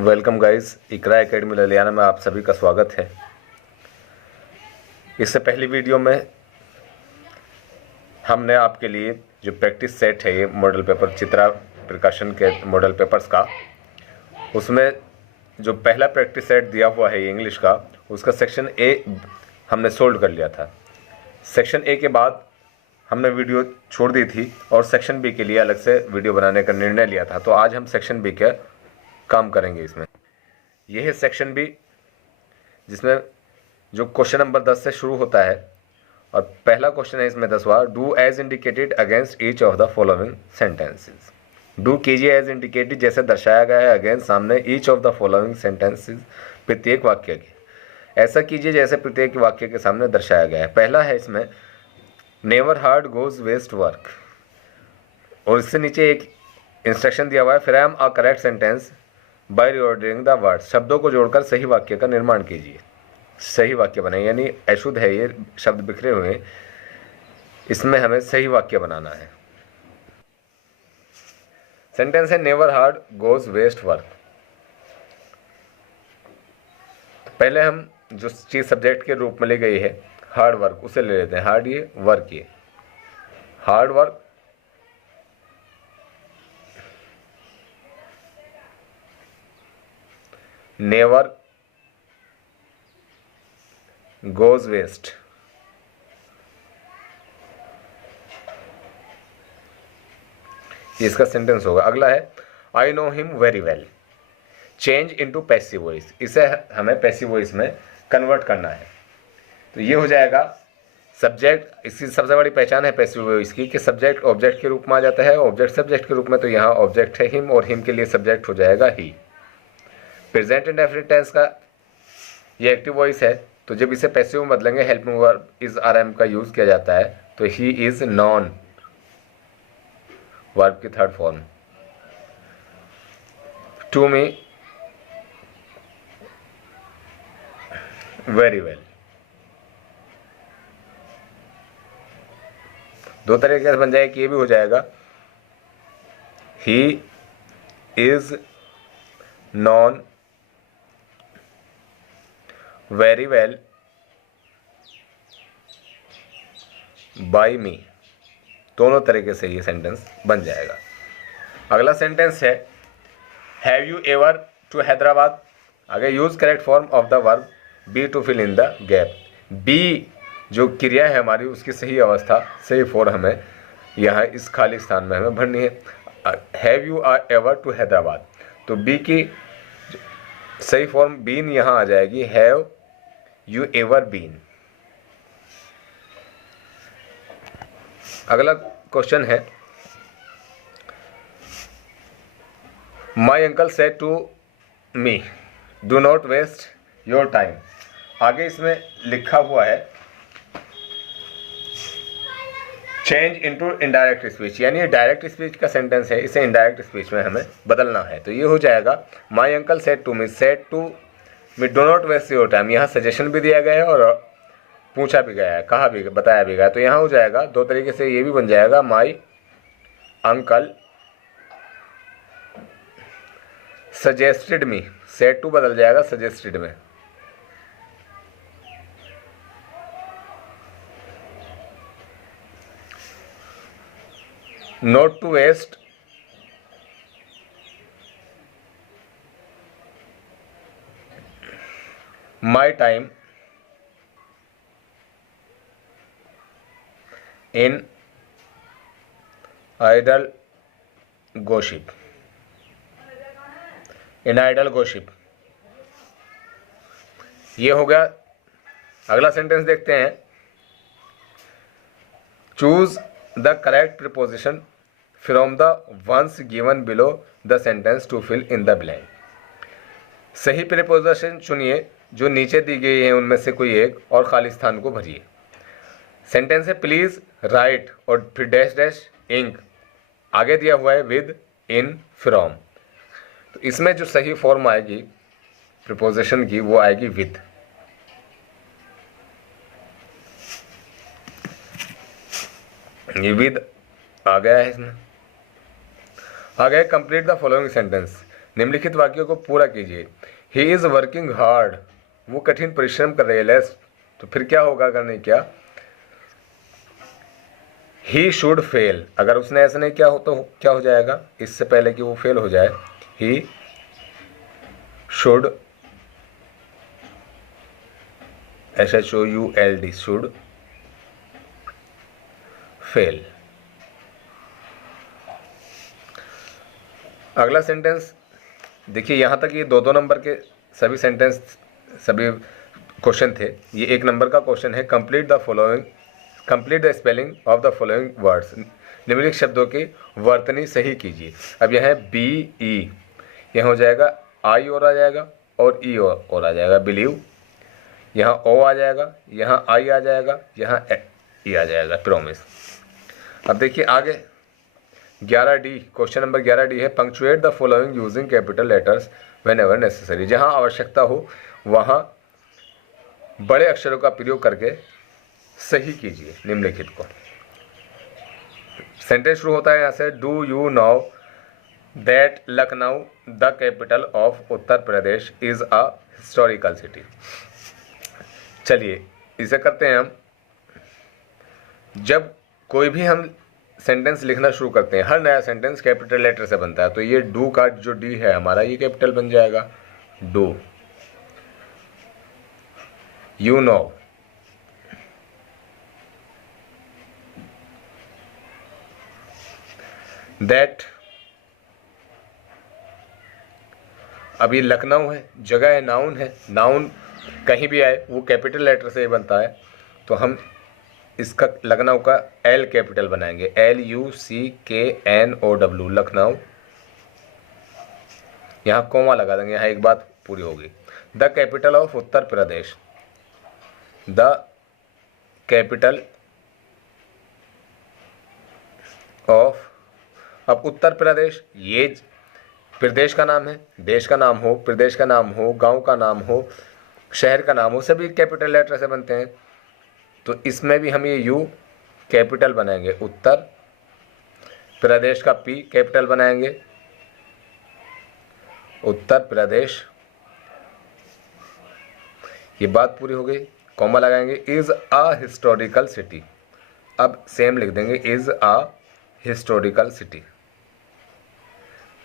Welcome guys, इकरा academy Laliyana में आप सभी का स्वागत है। इससे पहली वीडियो में हमने आपके लिए जो प्रैक्टिस सेट है, ये मॉडल पेपर चित्रा प्रकाशन के मॉडल पेपर्स का, उसमें जो पहला प्रैक्टिस सेट दिया हुआ है ये इंग्लिश का, उसका सेक्शन ए हमने सोल्व कर लिया था। सेक्शन ए के बाद हमने वीडियो छोड़ दी थी और सेक्शन बी के लिए अलग से वीडियो बनाने का निर्णय लिया था। तो आज हम सेक्शन बी के काम करेंगे। इसमें यह है सेक्शन बी, जिसमें जो क्वेश्चन नंबर 10 से शुरू होता है और पहला क्वेश्चन है इसमें 10वां। Do as indicated against each of the following sentences. Do कीजिए एज इंडिकेटेड, जैसे दर्शाया गया है, अगेंस्ट सामने, each of the following sentences प्रत्येक वाक्य के। ऐसा कीजिए जैसे प्रत्येक वाक्य के सामने दर्शाया गया है। पहला है इसमें never hard goes waste work, और इससे नीचे एक इंस्ट्रक्शन दिया हुआ है, frame a correct sentence by reordering the words. शब्दों को जोड़कर सही वाक्य का निर्माण कीजिए। सही वाक्य बनाए, यानी अशुद्ध है ये शब्द बिखरे हुए, इसमें हमें सही वाक्य बनाना है। सेंटेंस है never hard goes waste work. पहले हम जो चीज सब्जेक्ट के रूप में ली गई है हार्ड वर्क, उसे ले लेते हैं। हार्ड ये, वर्क ये। Hard work never goes waste. इसका सेंटेंस होगा। अगला है I know him very well. Change into passive voice, इसे हमें पैसिव वॉइस में कन्वर्ट करना है। तो ये हो जाएगा सब्जेक्ट। इसकी सबसे बड़ी पहचान है पैसिव वॉइस की कि सब्जेक्ट ऑब्जेक्ट के रूप में आ जाता है, ऑब्जेक्ट सब्जेक्ट के रूप में। तो यहाँ ऑब्जेक्ट है हिम और हिम के लिए सब्जेक्ट हो जाएगा ही। प्रेजेंट इंडेफिनिट टेंस का ये एक्टिव वॉइस है, तो जब इसे पैसिव में बदलेंगे हेल्पिंग वर्ब इज आरएम का यूज किया जाता है। तो ही इज नॉन वर्ब की third form. To me very well. दो तरीके से बन जाए कि ये भी हो जाएगा he is known very well by me. दोनों तरीके से ये सेंटेंस बन जाएगा। अगला सेंटेंस है have you ever to Hyderabad. आगे use correct form of the verb be to fill in the gap. Be जो क्रिया है हमारी, उसकी सही अवस्था, सही फॉर्म हमें यहाँ इस खाली स्थान में हमें भरनी है। Have you ever to Hyderabad, तो बी की सही फॉर्म बीन यहाँ आ जाएगी, हैव यू एवर बीन। अगला क्वेश्चन है my uncle said to me do not waste your time. आगे इसमें लिखा हुआ है चेंज इनटू इनडायरेक्ट स्पीच, यानी डायरेक्ट स्पीच का सेंटेंस है, इसे इनडायरेक्ट स्पीच में हमें बदलना है। तो ये हो जाएगा my uncle said to me do not waste your time. यहाँ सजेशन भी दिया गया है और पूछा भी गया है, कहा भी, बताया भी गया है। तो यहाँ हो जाएगा दो तरीके से, ये भी बन जाएगा my uncle suggested me. Said to बदल जाएगा सजेस्टेड में। Not to waste my time in idle gossip. In idle gossip, ये हो गया। अगला सेंटेंस देखते हैं। Choose the correct preposition from the ones given below the sentence to fill in the blank. सही प्रीपोजिशन चुनिए जो नीचे दी गई है उनमें से कोई एक, और खाली स्थान को भरिए। सेंटेंस है प्लीज राइट और फिर डैश डैश इंक, आगे दिया हुआ है विद, इन, फ्रॉम। तो इसमें जो सही फॉर्म आएगी प्रीपोजिशन की वो आएगी विद। ये विद आ गया है इसमें। आ गया कंप्लीट द फॉलोइंग सेंटेंस। निम्नलिखित वाक्यों को पूरा कीजिए। ही इज वर्किंग हार्ड, वो कठिन परिश्रम कर रहे हैं। लेस, तो फिर क्या होगा अगर नहीं किया? ही शुड फेल, अगर उसने ऐसा नहीं किया हो तो क्या हो जाएगा? इससे पहले कि वो फेल हो जाए, he should, SHOULD, should fail. अगला सेंटेंस देखिए, यहाँ तक ये 2-2 नंबर के सभी सेंटेंस, सभी क्वेश्चन थे। ये 1 नंबर का क्वेश्चन है। Complete the spelling of the following words, निम्नलिखित शब्दों की वर्तनी सही कीजिए। अब यह है BE, यहाँ हो जाएगा I और आ जाएगा और E और आ जाएगा। बिलीव, यहाँ O आ जाएगा, यहाँ I आ जाएगा, यहाँ E आ जाएगा। प्रॉमिस। अब देखिए आगे 11D, क्वेश्चन नंबर 11D है punctuate the following using capital letters when ever necessary, जहाँ आवश्यकता हो वहाँ बड़े अक्षरों का प्रयोग करके सही कीजिए निम्नलिखित को। सेंटेंस शुरू होता है यहाँ से, do you know that Lucknow the capital of Uttar Pradesh is a historical city. चलिए इसे करते हैं हम। जब कोई भी हम सेंटेंस लिखना शुरू करते हैं, हर नया सेंटेंस कैपिटल लेटर से बनता है, तो ये डू का जो डी है हमारा, ये कैपिटल बन जाएगा। डू, यू नो, दैट, अब ये लखनऊ है, जगह है, नाउन है, नाउन कहीं भी आए वो कैपिटल लेटर से ही बनता है, तो हम इसका लखनऊ का L कैपिटल बनाएंगे, LUCKNOW, लखनऊ। यहाँ कोमा लगा देंगे, यहाँ एक बात पूरी होगी। The capital of Uttar Pradesh, the capital of, अब उत्तर प्रदेश ये प्रदेश का नाम है, देश का नाम हो, प्रदेश का नाम हो, गांव का नाम हो, शहर का नाम हो, सभी कैपिटल लेटर से बनते हैं। तो इसमें भी हम ये U कैपिटल बनाएंगे, उत्तर प्रदेश का P कैपिटल बनाएंगे, उत्तर प्रदेश, ये बात पूरी हो गई। कॉमा लगाएंगे, इज अ हिस्टोरिकल सिटी, अब सेम लिख देंगे, is a historical city,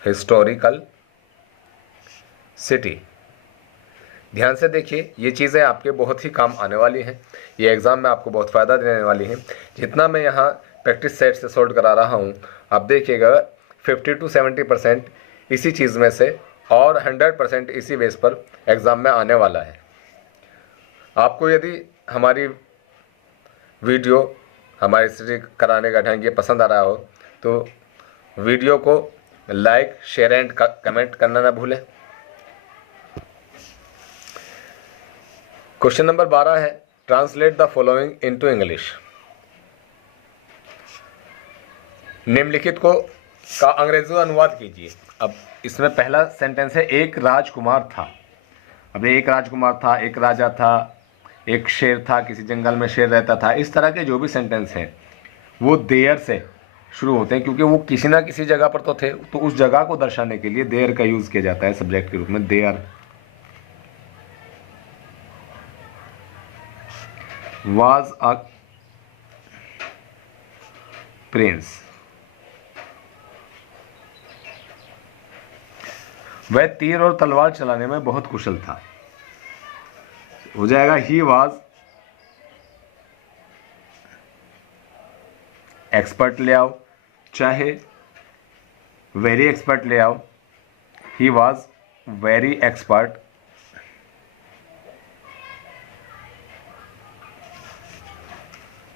historical city. ध्यान से देखिए, ये चीज़ें आपके बहुत ही काम आने वाली हैं, ये एग्ज़ाम में आपको बहुत फ़ायदा देने वाली हैं। जितना मैं यहाँ प्रैक्टिस सेट से सॉल्व करा रहा हूँ, आप देखिएगा 50 to 70% इसी चीज़ में से और 100% इसी बेस पर एग्ज़ाम में आने वाला है। आपको यदि हमारी वीडियो, हमारी स्टडी कराने का ढंग ये पसंद आ रहा हो तो वीडियो को लाइक, शेयर एंड कमेंट करना ना भूलें। क्वेश्चन नंबर 12 है, translate the following into English, निम्नलिखित को का अंग्रेजी अनुवाद कीजिए। अब इसमें पहला सेंटेंस है, एक राजकुमार था। अब एक राजकुमार था, एक राजा था, एक शेर था, किसी जंगल में शेर रहता था। इस तरह के जो भी सेंटेंस हैं वो देयर से शुरू होते हैं, क्योंकि वो किसी ना किसी जगह पर तो थे, तो उस जगह को दर्शाने के लिए देयर का यूज किया जाता है सब्जेक्ट के रूप में। देयर was a prince, वह तीर और तलवार चलाने में बहुत कुशल था। हो जाएगा he was एक्सपर्ट ले आओ, चाहे वेरी एक्सपर्ट ले आओ, he was very expert,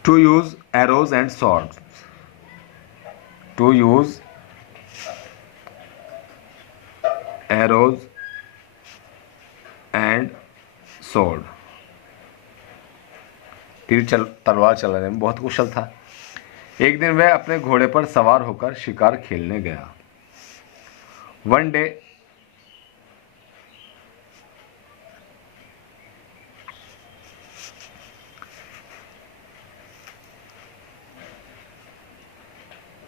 to use arrows and swords, to use arrows and sword, तीर तलवार चलाने में बहुत कुशल था। एक दिन वह अपने घोड़े पर सवार होकर शिकार खेलने गया। One day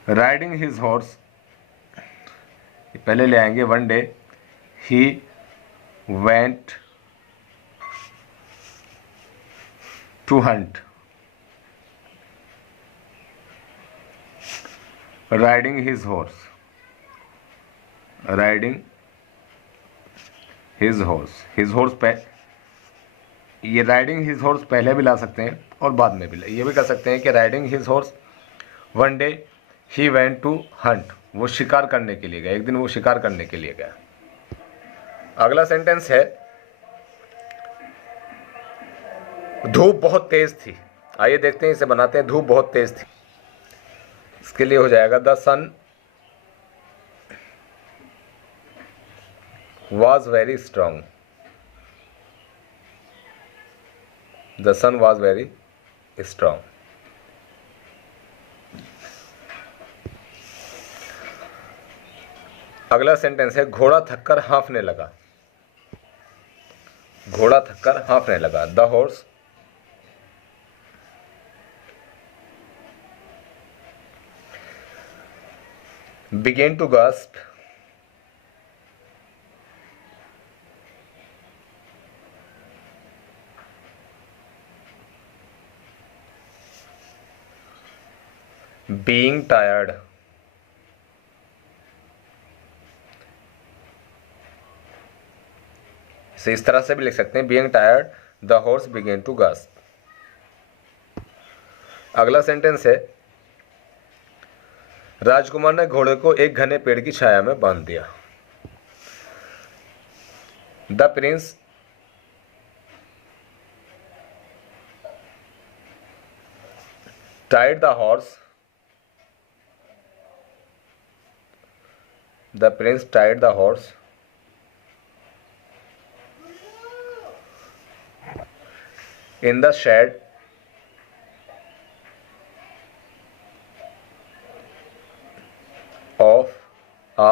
riding his horse, पहले ले आएंगे one day, he went to hunt, riding his horse, riding his horse पे ये राइडिंग हिज हॉर्स पहले भी ला सकते हैं और बाद में भी ये भी कर सकते हैं कि riding his horse one day he went to hunt, वो शिकार करने के लिए गया, एक दिन वो शिकार करने के लिए गया। अगला सेंटेंस है धूप बहुत तेज थी। आइए देखते हैं, इसे बनाते हैं। धूप बहुत तेज थी, इसके लिए हो जाएगा the sun was very strong, the sun was very strong। अगला सेंटेंस है घोड़ा थककर हाँफने लगा, घोड़ा थककर हाँफने लगा। The horse began to gasp, being tired, इसे इस तरह से भी लिख सकते हैं being tired the horse began to gasp। अगला सेंटेंस है राजकुमार ने घोड़े को एक घने पेड़ की छाया में बांध दिया। The Prince tied the horse, the prince tied the horse in the shade of a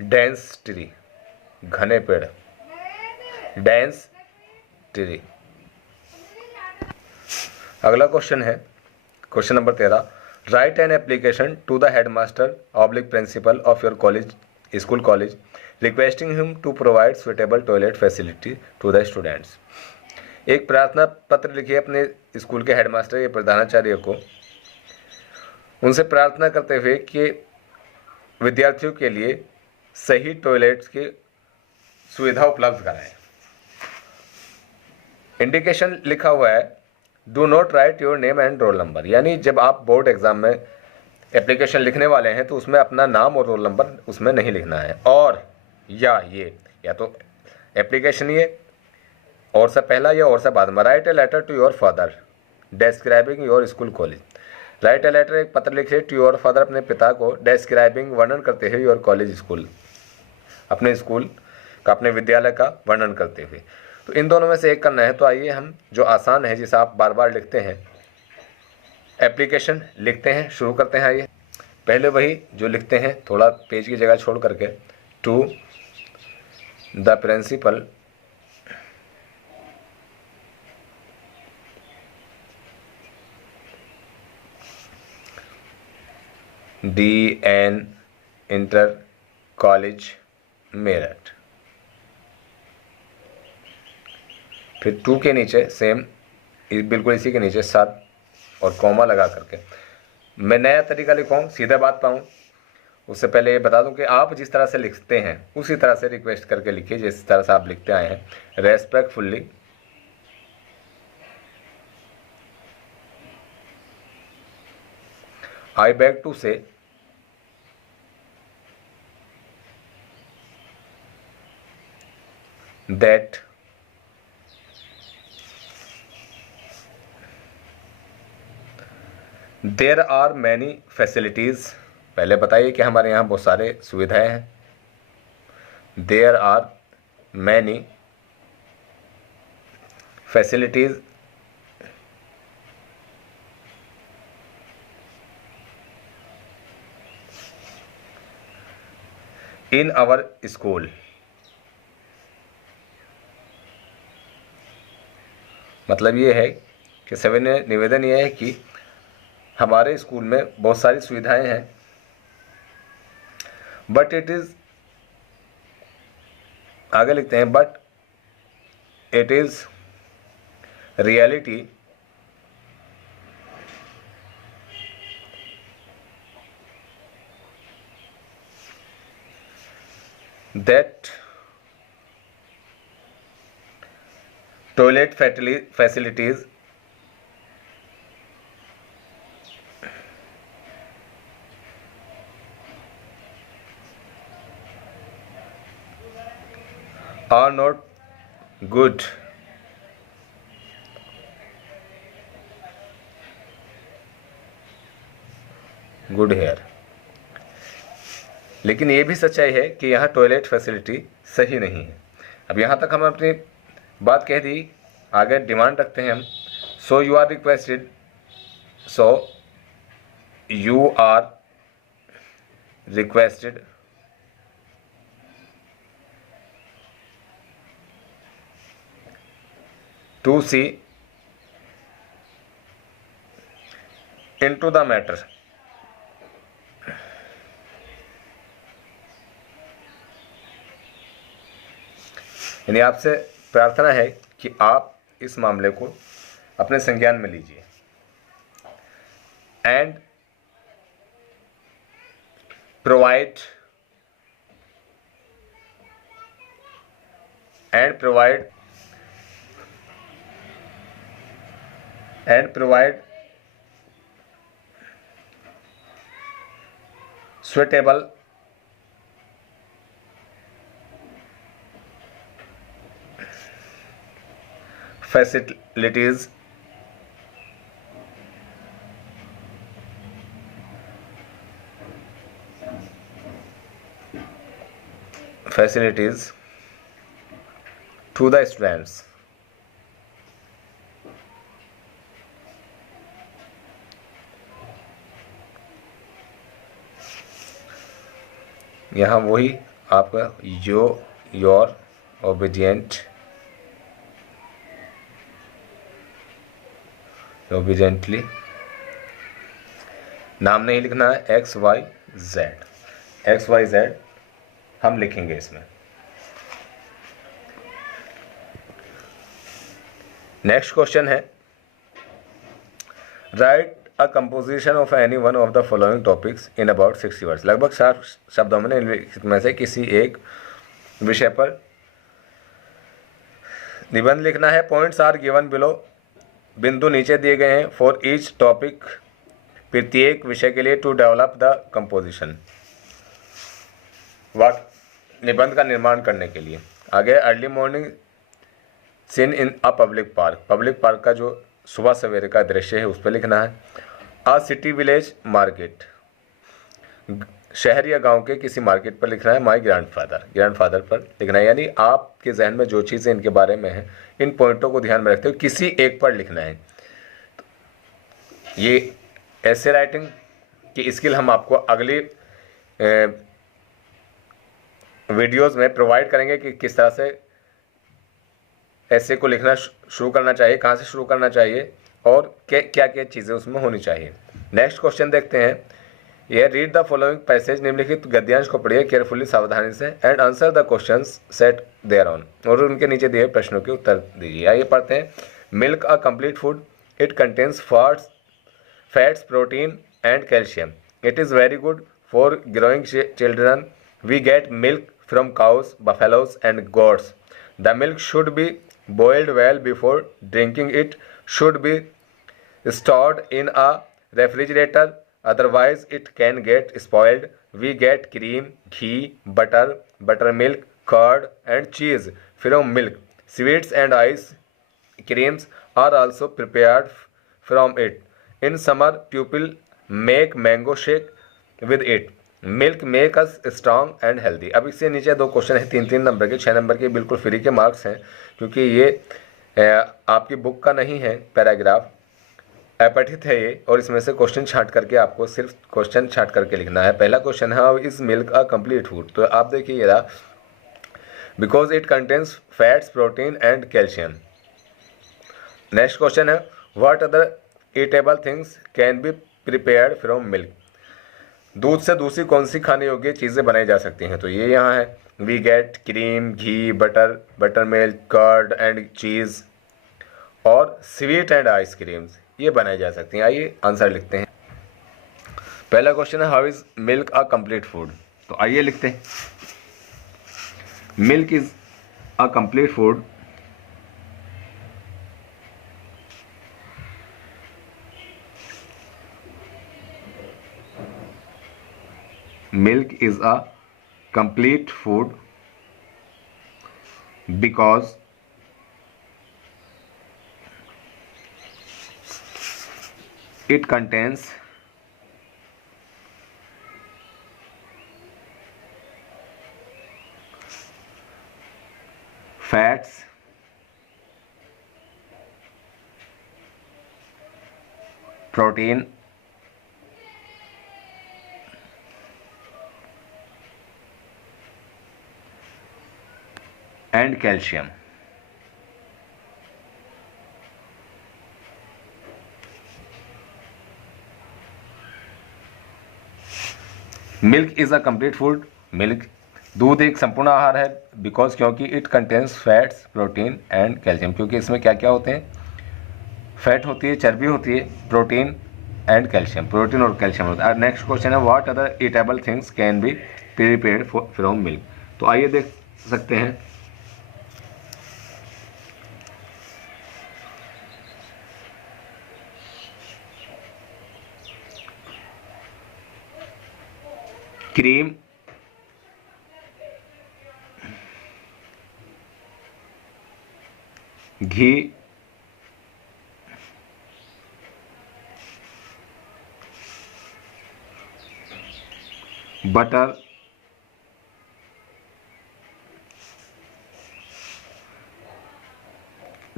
dense tree, घने पेड़, dense tree। अगला क्वेश्चन है question number 13। Write an application to the headmaster oblique principal of your college school college requesting him to provide suitable toilet facility to the students. एक प्रार्थना पत्र लिखिए अपने school के हेडमास्टर या प्रधानाचार्य को, उनसे प्रार्थना करते हुए कि विद्यार्थियों के लिए सही टॉयलेट्स की सुविधा उपलब्ध कराएं। इंडिकेशन लिखा हुआ है do not right your name and roll number, यानी जब आप बोर्ड एग्जाम में एप्लीकेशन लिखने वाले हैं तो उसमें अपना नाम और रोल नंबर उसमें नहीं लिखना है। और या तो एप्लीकेशन ये और से पहला या और से बाद में। Write a letter to your father describing your school college, write a letter एक पत्र लिखे टू योर फादर अपने पिता को, डिस्क्राइबिंग वर्णन करते हुए योर कॉलेज स्कूल अपने स्कूल का अपने विद्यालय का वर्णन करते हुए। तो इन दोनों में से एक करना है। तो आइए हम जो आसान है जिसे आप बार बार लिखते हैं एप्लीकेशन लिखते हैं, शुरू करते हैं। आइए पहले वही जो लिखते हैं थोड़ा पेज की जगह छोड़ करके, to the principal DN inter college Meerut, फिर टू के नीचे सेम बिल्कुल इसी के नीचे साथ और कॉमा लगा करके। मैं नया तरीका लिखवाऊँ, सीधा बात पाऊँ, उससे पहले ये बता दूं कि आप जिस तरह से लिखते हैं उसी तरह से रिक्वेस्ट करके लिखिए जिस तरह से आप लिखते आए हैं। Respectfully I beg to say that there are many facilities, पहले बताइए कि हमारे यहाँ बहुत सारे सुविधाएं हैं। There are many facilities in our school, मतलब ये है कि सभी ने निवेदन ये है कि हमारे स्कूल में बहुत सारी सुविधाएं हैं, बट इट इज़ आगे लिखते हैं but it is reality that toilet facilities are not good here। लेकिन ये भी सच्चाई है कि यहाँ टॉयलेट फैसिलिटी सही नहीं है। अब यहाँ तक हम अपनी बात कह दी, आगे डिमांड रखते हैं हम। So you are requested to see into the matter। यानी आपसे प्रार्थना है कि आप इस मामले को अपने संज्ञान में लीजिए। And provide suitable facilities to the students। यहाँ वही आपका योर ओबीडियंटली, नाम नहीं लिखना है, XYZ हम लिखेंगे इसमें। नेक्स्ट क्वेश्चन है right a composition of any one of the following topics in about 60 words. लगभग 60 शब्दों में निम्नलिखित में से किसी एक विषय पर निबंध लिखना है। पॉइंट्स आर गिवन बिलो, बिंदु नीचे दिए गए हैं। फॉर ईच टॉपिक, प्रत्येक विषय के लिए। टू डेवलप द कंपोजिशन, निबंध का निर्माण करने के लिए। आगे early morning seen in a public park का जो सुबह सवेरे का दृश्य है उस पर लिखना है। अ सिटी विलेज मार्केट, शहर या गांव के किसी मार्केट पर लिखना है। माय ग्रैंडफादर पर लिखना है। यानी आपके जहन में जो चीज़ें इनके बारे में हैं, इन पॉइंटों को ध्यान में रखते हुए किसी एक पर लिखना है। ये ऐसे राइटिंग की स्किल हम आपको अगली वीडियोस में प्रोवाइड करेंगे कि किस तरह से ऐसे को लिखना शुरू करना चाहिए, कहाँ से शुरू करना चाहिए और क्या क्या चीज़ें उसमें होनी चाहिए। नेक्स्ट क्वेश्चन देखते हैं। यह रीड द फॉलोइंग पैसेज, निम्नलिखित गद्यांश को पढ़िए केयरफुली, सावधानी से। And answer the questions set there on, और उनके नीचे दिए प्रश्नों के उत्तर दीजिए। आइए पढ़ते हैं। Milk a complete food, it contains fats, protein and calcium. It is very good for growing children. We get milk from cows, buffaloes and goats. The milk should be boiled well before drinking. It should be stored in a refrigerator, otherwise it can get spoiled. We get cream, ghee, butter, buttermilk, curd and cheese from milk. Sweets and ice creams are also prepared from it. In summer, people make mango shake with it. Milk make us strong and healthy. अब इससे नीचे दो question हैं, 3 number के, 6 number के, बिल्कुल free के marks हैं, क्योंकि ये आपकी बुक का नहीं है पैराग्राफ, अपठित है ये, और इसमें से क्वेश्चन छांट करके आपको सिर्फ क्वेश्चन छांट करके लिखना है। पहला क्वेश्चन है how is milk a complete food. तो आप देखिए ये रहा, because it contains fats, protein and calcium. Next question है what other eatable things can be prepared from milk. दूध से दूसरी कौन सी खाने योग्य चीज़ें बनाई जा सकती हैं? तो ये यहाँ है, we get cream, ghee, butter, buttermilk, curd and cheese और स्वीट एंड आइसक्रीम्स, ये बनाई जा सकती हैं। आइए आंसर लिखते हैं। पहला क्वेश्चन है, how is milk a complete food? तो आइए लिखते हैं, milk is a complete food milk is a complete food because it contains fats, protein, and calcium. Milk is a complete food, milk दूध एक संपूर्ण आहार है, बिकॉज क्योंकि it contains fats, protein and calcium, क्योंकि इसमें क्या क्या होते हैं, फैट होती है, चर्बी होती है, प्रोटीन एंड कैल्शियम, प्रोटीन और कैल्शियम होता है। नेक्स्ट क्वेश्चन है, what other eatable things can be prepared from milk? तो आइए देख सकते हैं, क्रीम, घी, बटर,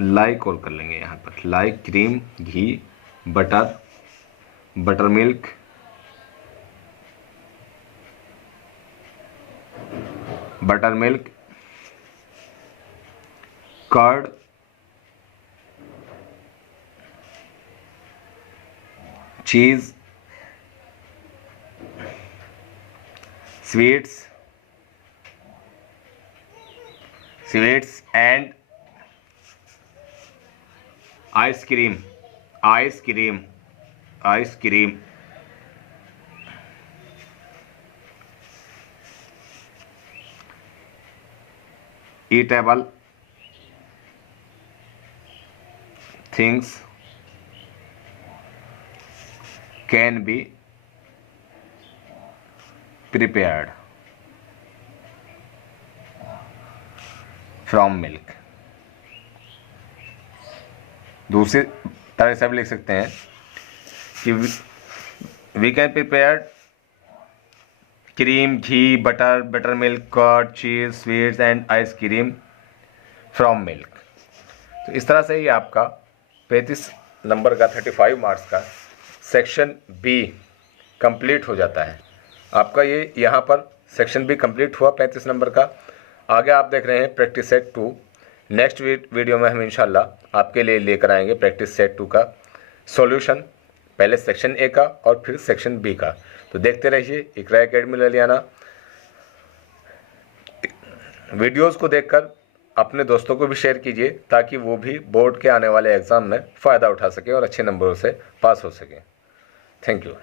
लाइक और कर लेंगे यहाँ पर, like cream, ghee, butter, buttermilk, buttermilk, curd, cheese, sweets and ice cream, eatable things can be prepared from milk। दूसरी तरह से भी लिख सकते हैं कि we can prepare cream, ghee, butter, buttermilk, curd, cheese, sweets and ice cream from milk. तो इस तरह से ही आपका 35 नंबर का 35 मार्क्स का सेक्शन बी कंप्लीट हो जाता है। आपका ये यहाँ पर सेक्शन बी कंप्लीट हुआ 35 नंबर का। आगे आप देख रहे हैं प्रैक्टिस सेट 2। नेक्स्ट वीडियो में हम इंशाल्लाह आपके लिए लेकर आएंगे प्रैक्टिस सेट 2 का सॉल्यूशन, पहले सेक्शन ए का और फिर सेक्शन बी का। तो देखते रहिए इकरा एकेडमी ललियाना। वीडियोस को देखकर अपने दोस्तों को भी शेयर कीजिए ताकि वो भी बोर्ड के आने वाले एग्ज़ाम में फ़ायदा उठा सके और अच्छे नंबरों से पास हो सके। Thank you.